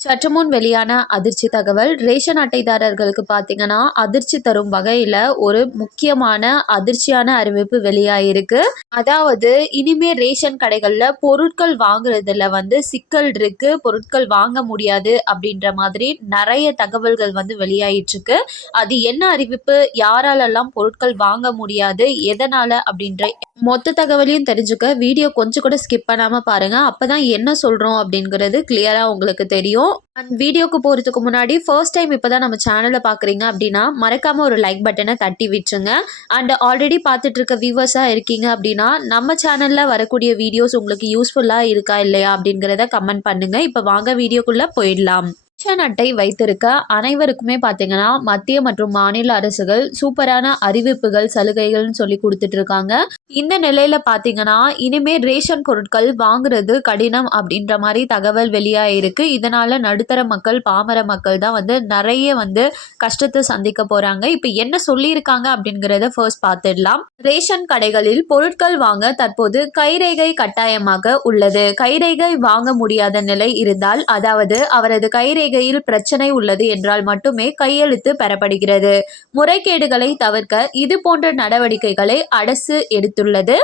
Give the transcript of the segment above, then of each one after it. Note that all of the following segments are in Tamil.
சற்று முன் வெளியான அதிர்ச்சி தகவல் ரேஷன் அட்டைதாரர்களுக்கு பார்த்தீங்கன்னா அதிர்ச்சி தரும் வகையில் ஒரு முக்கியமான அதிர்ச்சியான அறிவிப்பு வெளியாயிருக்கு. அதாவது இனிமே ரேஷன் கடைகளில் பொருட்கள் வாங்குறதுல வந்து சிக்கல் இருக்கு பொருட்கள் வாங்க முடியாது அப்படின்ற மாதிரி நிறைய தகவல்கள் வந்து வெளியாயிட்டு இருக்கு அது என்ன அறிவிப்பு? யாராலெல்லாம் பொருட்கள் வாங்க முடியாது எதனால அப்படின்ற மொத்த தகவலையும் தெரிஞ்சுக்க வீடியோ கொஞ்சம் கூட ஸ்கிப் பண்ணாமல் பாருங்கள் அப்போ தான் என்ன சொல்கிறோம் அப்படிங்கிறது கிளியராக உங்களுக்கு தெரியும். அண்ட் வீடியோக்கு போகிறதுக்கு முன்னாடி ஃபர்ஸ்ட் டைம் இப்போ தான் நம்ம சேனலை பார்க்குறீங்க அப்படின்னா மறக்காமல் ஒரு லைக் பட்டனை தட்டி விட்டுருங்க. அண்ட் ஆல்ரெடி பார்த்துட்டு இருக்க வியூவர்ஸாக இருக்கீங்க அப்படின்னா நம்ம சேனலில் வரக்கூடிய வீடியோஸ் உங்களுக்கு யூஸ்ஃபுல்லாக இருக்கா இல்லையா அப்படிங்கிறத கமெண்ட் பண்ணுங்கள் இப்போ வாங்க வீடியோக்குள்ளே போயிடலாம். ரேஷன் அட்டை வைத்திருக்க அனைவருக்குமே பார்த்தீங்கன்னா மத்திய மற்றும் மாநில அரசுகள் சூப்பரான அறிவிப்புகள் சலுகைகள்னு சொல்லி கொடுத்துட்டு இருக்காங்க இந்த நிலையில பார்த்தீங்கன்னா இனிமே ரேஷன் பொருட்கள் வாங்குறது கடினம் அப்படின்ற மாதிரி தகவல் வெளியாயிருக்கு. இதனால நடுத்தர மக்கள் பாமர மக்கள் தான் வந்து நிறைய வந்து கஷ்டத்தை சந்திக்க போறாங்க. இப்போ என்ன சொல்லியிருக்காங்க அப்படிங்கிறத ஃபர்ஸ்ட் பார்த்துடலாம் ரேஷன் கடைகளில் பொருட்கள் வாங்க தற்போது கைரேகை கட்டாயமாக உள்ளது. கைரேகை வாங்க முடியாத நிலை இருந்தால் அதாவது அவரது கைரேகை ரேகையில் பிரச்சனை உள்ளது என்றால் மட்டுமே கையெழுத்து பெறப்படுகிறது. முறைகேடுகளை தவிர்க்க இது போன்ற நடவடிக்கைகளை அரசு எடுத்துள்ளது.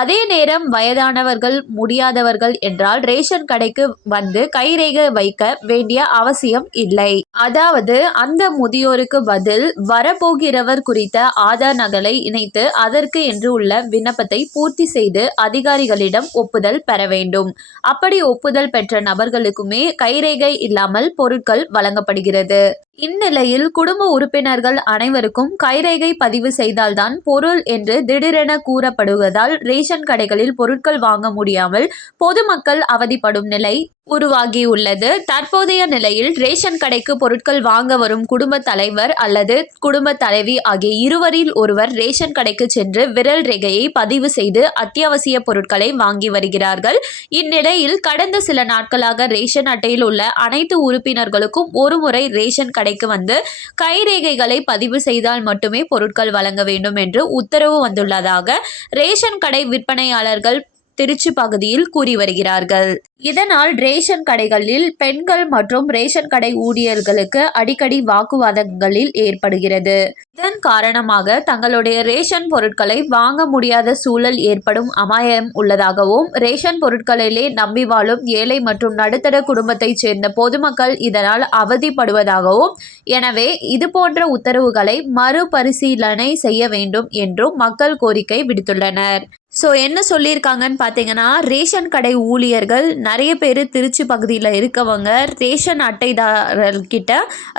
அதே நேரம் வயதானவர்கள் முடியாதவர்கள் என்றால் ரேஷன் கடைக்கு வந்து கைரேகை வைக்க வேண்டிய அவசியம் இல்லை. அதாவது அந்த முதியோருக்கு பதில் வரப்போகிறவர் குறித்த ஆதார் நகலை இணைத்து அதற்கு என்று உள்ள விண்ணப்பத்தை பூர்த்தி செய்து அதிகாரிகளிடம் ஒப்புதல் பெற வேண்டும். அப்படி ஒப்புதல் பெற்ற நபர்களுக்குமே கைரேகை இல்லாமல் பொருள் பொருட்கள் வழங்கப்படுகிறது. இந்நிலையில் குடும்ப உறுப்பினர்கள் அனைவருக்கும் கைரேகை பதிவு செய்தால்தான் பொருள் என்று திடீரென கூறப்படுவதால் ரேஷன் கடைகளில் பொருட்கள் வாங்க முடியாமல் பொதுமக்கள் அவதிப்படும் நிலை உருவாகியுள்ளது. தற்போதைய நிலையில் ரேஷன் கடைக்கு பொருட்கள் வாங்க வரும் குடும்ப தலைவர் அல்லது குடும்ப தலைவி ஆகிய இருவரில் ஒருவர் ரேஷன் கடைக்கு சென்று விரல் ரேகையை பதிவு செய்து அத்தியாவசிய பொருட்களை வாங்கி வருகிறார்கள். இந்நிலையில் கடந்த சில நாட்களாக ரேஷன் அட்டையில் உள்ள அனைத்து உறுப்பினர்களுக்கும் ஒருமுறை ரேஷன் கடைக்கு வந்து கைரேகைகளை பதிவு செய்தால் மட்டுமே பொருட்கள் வழங்க வேண்டும் என்று உத்தரவு வந்துள்ளதாக ரேஷன் கடை விற்பனையாளர்கள் திருச்சி பகுதியில் கூறி வருகிறார்கள். இதனால் ரேஷன் கடைகளில் பெண்கள் மற்றும் ரேஷன் கடை ஊழியர்களுக்கு அடிக்கடி வாக்குவாதங்களில் ஏற்படுகிறது. இதன் காரணமாக தங்களுடைய ரேஷன் பொருட்களை வாங்க முடியாத சூழல் ஏற்படும் அபாயம் உள்ளதாகவும் ரேஷன் பொருட்களிலே நம்பி வாழும் ஏழை மற்றும் நடுத்தர குடும்பத்தைச் சேர்ந்த பொதுமக்கள் இதனால் அவதிப்படுவதாகவும் எனவே இது போன்ற உத்தரவுகளை மறுபரிசீலனை செய்ய வேண்டும் என்றும் மக்கள் கோரிக்கை விடுத்துள்ளனர். ஸோ என்ன சொல்லியிருக்காங்கன்னு பார்த்தீங்கன்னா ரேஷன் கடை ஊழியர்கள் நிறைய பேர் திருச்சி பகுதியில் இருக்கவங்க ரேஷன் அட்டைதாரர்கிட்ட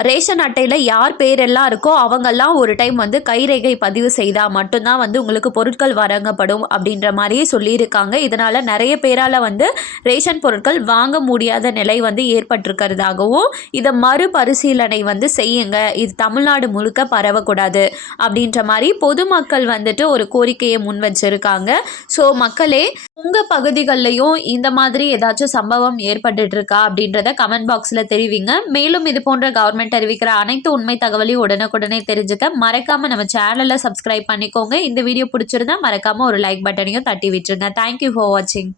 ரேஷன் அட்டையில் யார் பேரெல்லாம் இருக்கோ அவங்கெல்லாம் ஒரு டைம் வந்து கைரேகை பதிவு செய்தால் மட்டும்தான் வந்து உங்களுக்கு பொருட்கள் வழங்கப்படும் அப்படின்ற மாதிரியே சொல்லியிருக்காங்க. இதனால் நிறைய பேரால் வந்து ரேஷன் பொருட்கள் வாங்க முடியாத நிலை வந்து ஏற்பட்டிருக்கிறதாகவும் இதை மறுபரிசீலனை வந்து செய்யுங்க. இது தமிழ்நாடு முழுக்க பரவக்கூடாது அப்படின்ற மாதிரி பொதுமக்கள் வந்துட்டு ஒரு கோரிக்கையை முன் வச்சிருக்காங்க ஸோ மக்களே உங்கள் பகுதிகள்லையும் இந்த மாதிரி ஏதாச்சும் சம்பவம் ஏற்பட்டுட்டு இருக்கா அப்படின்றத கமெண்ட் பாக்ஸில் தெரிவிங்க. மேலும் இது போன்ற கவர்மெண்ட் அறிவிக்கிற அனைத்து உண்மை தகவலையும் உடனுக்குடனே தெரிஞ்சுக்க மறக்காமல் நம்ம சேனலை சப்ஸ்கிரைப் பண்ணிக்கோங்க. இந்த வீடியோ பிடிச்சிருந்தா மறக்காமல் ஒரு லைக் பட்டனையும் தட்டி விட்டுருங்க. தேங்க்யூ ஃபார் வாட்சிங்